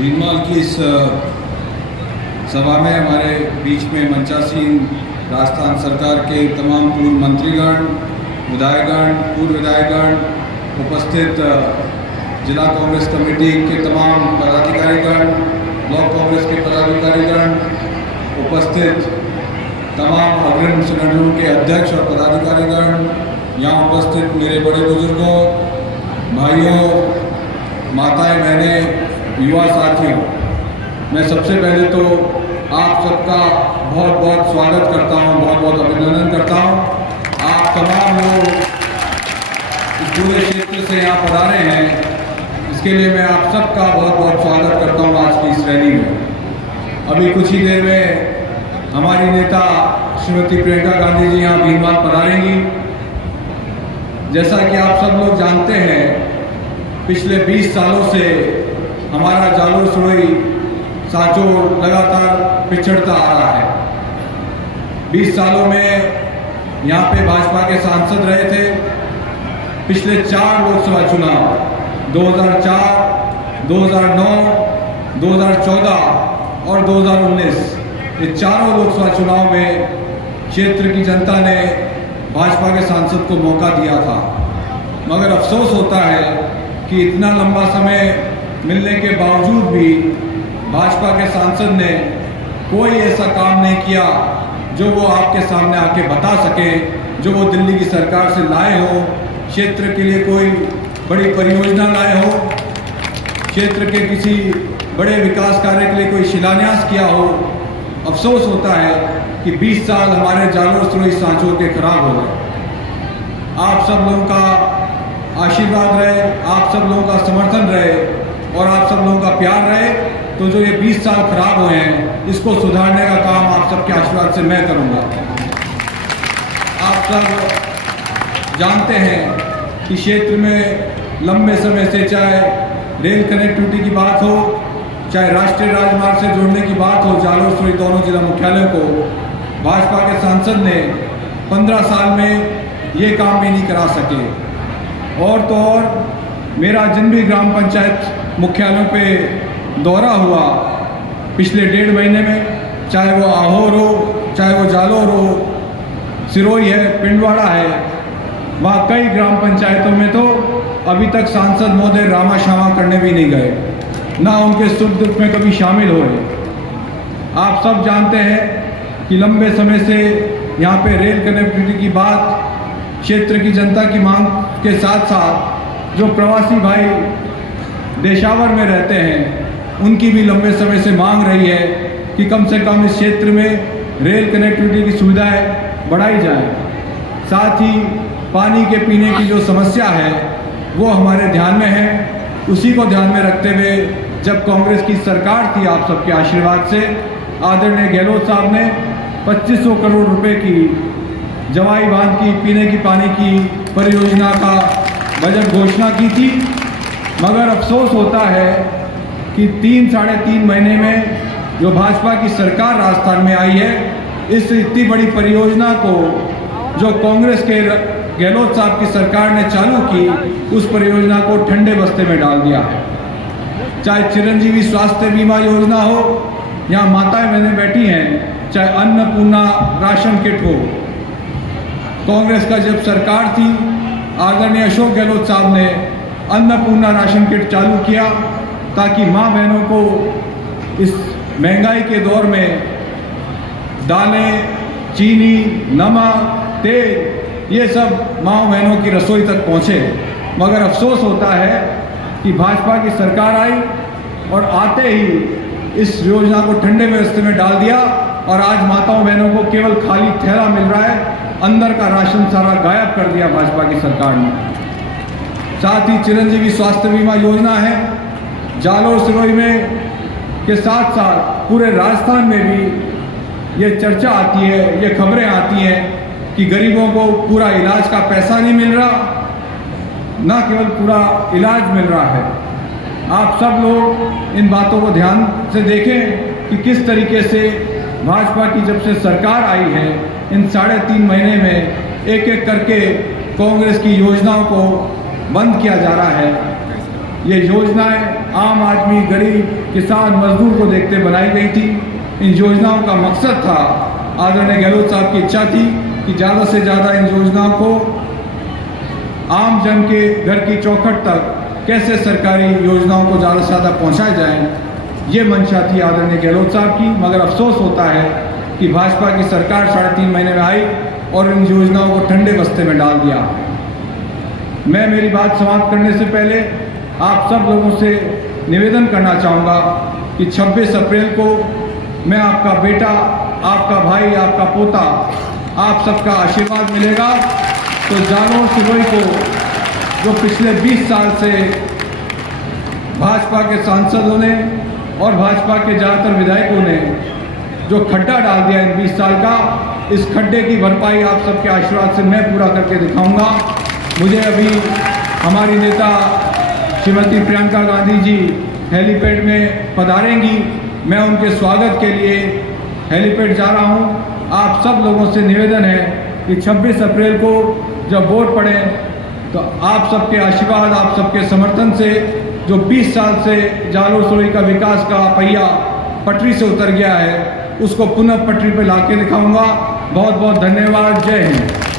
भीनमाल की इस सभा में हमारे बीच में मंचासीन राजस्थान सरकार के तमाम पूर्व मंत्रीगण, विधायकगण, पूर्व विधायकगण, उपस्थित जिला कांग्रेस कमेटी के तमाम पदाधिकारीगण, ब्लॉक कांग्रेस के पदाधिकारीगण, उपस्थित तमाम अग्रणी संगठनों के अध्यक्ष और पदाधिकारीगण, यहाँ उपस्थित मेरे बड़े बुजुर्गों, भाइयों, माताएं, बहनें, युवा साथियों, मैं सबसे पहले तो आप सबका बहुत बहुत स्वागत करता हूं, बहुत बहुत अभिनंदन करता हूं। आप तमाम लोग इस पूरे क्षेत्र से यहाँ पधारे हैं, इसके लिए मैं आप सबका बहुत बहुत स्वागत करता हूं आज की इस रैली में। अभी कुछ ही देर में हमारी नेता श्रीमती प्रियंका गांधी जी यहाँ भीनमाल पधारेंगी। जैसा कि आप सब लोग जानते हैं, पिछले 20 सालों से हमारा जालोर सुरई सांचौर लगातार पिछड़ता आ रहा है। 20 सालों में यहाँ पे भाजपा के सांसद रहे थे। पिछले 4 लोकसभा चुनाव 2004, 2009, 2014 और 2019, ये चारों लोकसभा चुनाव में क्षेत्र की जनता ने भाजपा के सांसद को मौका दिया था। मगर अफसोस होता है कि इतना लंबा समय मिलने के बावजूद भी भाजपा के सांसद ने कोई ऐसा काम नहीं किया जो वो आपके सामने आके बता सके, जो वो दिल्ली की सरकार से लाए हो, क्षेत्र के लिए कोई बड़ी परियोजना लाए हो, क्षेत्र के किसी बड़े विकास कार्य के लिए कोई शिलान्यास किया हो। अफसोस होता है कि 20 साल हमारे जालोर सुरई सांचौर के खराब हो गए। आप सब लोगों का आशीर्वाद रहे, आप सब लोगों का समर्थन रहे और आप सब लोगों का प्यार रहे, तो जो ये 20 साल खराब हुए हैं, इसको सुधारने का काम आप सबके आशीर्वाद से मैं करूंगा। आप सब जानते हैं कि क्षेत्र में लंबे समय से चाहे रेल कनेक्टिविटी की बात हो, चाहे राष्ट्रीय राजमार्ग से जोड़ने की बात हो, जालोर सुरई दोनों जिला मुख्यालयों को भाजपा के सांसद ने 15 साल में ये काम भी नहीं करा सके। और तो और मेरा जिन भी ग्राम पंचायत मुख्यालयों पे दौरा हुआ पिछले 1.5 महीने में, चाहे वो आहोर हो, चाहे वो जालोर हो, सिरोही है, पिंडवाड़ा है, वहाँ कई ग्राम पंचायतों में तो अभी तक सांसद महोदय रामा शामा करने भी नहीं गए, ना उनके सुख दुख में कभी शामिल हुए। आप सब जानते हैं कि लंबे समय से यहाँ पे रेल कनेक्टिविटी की बात क्षेत्र की जनता की मांग के साथ साथ जो प्रवासी भाई देशावर में रहते हैं, उनकी भी लंबे समय से मांग रही है कि कम से कम इस क्षेत्र में रेल कनेक्टिविटी की सुविधाएं बढ़ाई जाए। साथ ही पानी के पीने की जो समस्या है वो हमारे ध्यान में है। उसी को ध्यान में रखते हुए जब कांग्रेस की सरकार थी, आप सबके आशीर्वाद से आदरणीय गहलोत साहब ने 2500 करोड़ रुपए की जवाई बांध की पीने की पानी की परियोजना का बजट घोषणा की थी। मगर अफसोस होता है कि 3-3.5 महीने में जो भाजपा की सरकार राजस्थान में आई है, इस इतनी बड़ी परियोजना को जो कांग्रेस के गहलोत साहब की सरकार ने चालू की, उस परियोजना को ठंडे बस्ते में डाल दिया है। चाहे चिरंजीवी स्वास्थ्य बीमा योजना हो, यहाँ माताएं बहनें बैठी हैं, चाहे अन्नपूर्णा राशन किट हो, कांग्रेस का जब सरकार थी, आदरणीय अशोक गहलोत साहब ने अन्नपूर्णा राशन किट चालू किया ताकि माँ बहनों को इस महंगाई के दौर में दालें, चीनी, नमक, तेल, ये सब माँ बहनों की रसोई तक पहुँचे। मगर अफसोस होता है कि भाजपा की सरकार आई और आते ही इस योजना को ठंडे बस्ते में डाल दिया और आज माताओं बहनों को केवल खाली थैला मिल रहा है, अंदर का राशन सारा गायब कर दिया भाजपा की सरकार ने। साथ ही चिरंजीवी स्वास्थ्य बीमा योजना है, जालोर सिरोही में के साथ साथ पूरे राजस्थान में भी ये चर्चा आती है, ये खबरें आती हैं कि गरीबों को पूरा इलाज का पैसा नहीं मिल रहा, ना केवल पूरा इलाज मिल रहा है। आप सब लोग इन बातों को ध्यान से देखें कि किस तरीके से भाजपा की जब से सरकार आई है, इन 3.5 महीने में एक एक करके कांग्रेस की योजनाओं को बंद किया जा रहा है। ये योजनाएं आम आदमी, गरीब, किसान, मजदूर को देखते बनाई गई थी। इन योजनाओं का मकसद था, आदरणीय गहलोत साहब की इच्छा थी कि ज़्यादा से ज़्यादा इन योजनाओं को आम जन के घर की चौखट तक कैसे सरकारी योजनाओं को ज़्यादा से ज़्यादा पहुँचाए जाएँ, ये मंशा थी आदरणीय गहलोत साहब की। मगर अफसोस होता है कि भाजपा की सरकार 3.5 महीने में आई और इन योजनाओं को ठंडे बस्ते में डाल दिया। मैं मेरी बात समाप्त करने से पहले आप सब लोगों से निवेदन करना चाहूँगा कि 26 अप्रैल को मैं आपका बेटा, आपका भाई, आपका पोता, आप सबका आशीर्वाद मिलेगा। तो जालोर सिरोही को जो पिछले 20 साल से भाजपा के सांसदों ने और भाजपा के ज़्यादातर विधायकों ने जो खड्डा डाल दिया इन 20 साल का, इस खड्डे की भरपाई आप सबके आशीर्वाद से मैं पूरा करके दिखाऊंगा। मुझे अभी हमारी नेता श्रीमती प्रियंका गांधी जी हेलीपैड में पधारेंगी, मैं उनके स्वागत के लिए हेलीपैड जा रहा हूं। आप सब लोगों से निवेदन है कि 26 अप्रैल को जब वोट पड़े तो आप सबके आशीर्वाद, आप सबके समर्थन से जो 20 साल से जालोर सिरोही का विकास का पहिया पटरी से उतर गया है, उसको पुनः पटरी पर लाके दिखाऊंगा। बहुत बहुत धन्यवाद। जय हिंद।